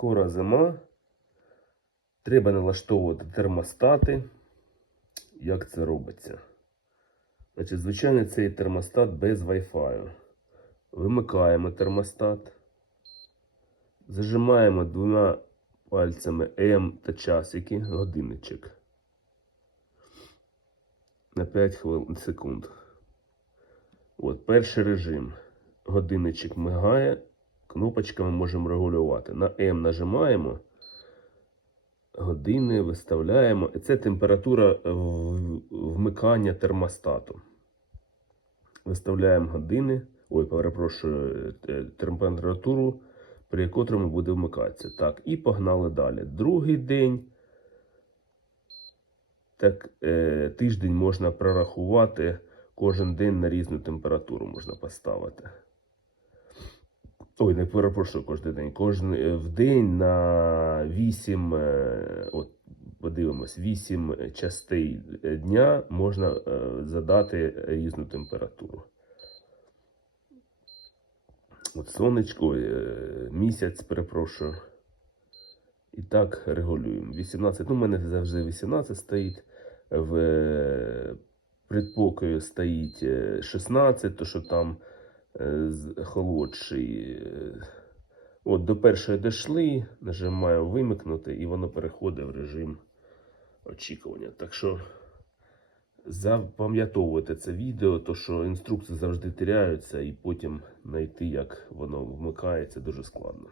Скоро зима. Треба налаштовувати термостати. Як це робиться? Значить, звичайно, цей термостат без Wi-Fi. Вимикаємо термостат. Зажимаємо двома пальцями М та часики, годинничок. На 5 хвилин секунд. От, перший режим. Годинничок мигає. Кнопочками можемо регулювати. На М нажимаємо. Години виставляємо. І це температура вмикання термостату. Виставляємо години. Ой, перепрошую, е, температуру, при котрому буде вмикатися. Так, і погнали далі. Другий день. Так, е, тиждень можна прорахувати. Кожен день на різну температуру можна поставити. Ой, не перепрошую кожен день. Кожен е, в день на 8, е, от подивимось, 8 частей дня можна е, задати різну температуру. От сонечко, е, місяць, перепрошую. І так регулюємо. 18, ну, у мене завжди 18 стоїть. В е, предпокою стоїть е, 16, то що там е, холодший. е. От до першої дійшли, нажимаю вимикнути, і воно переходить в режим очікування. Так що запам'ятовуйте це відео, то що інструкції завжди теряються, і потім знайти, як воно вмикається, дуже складно.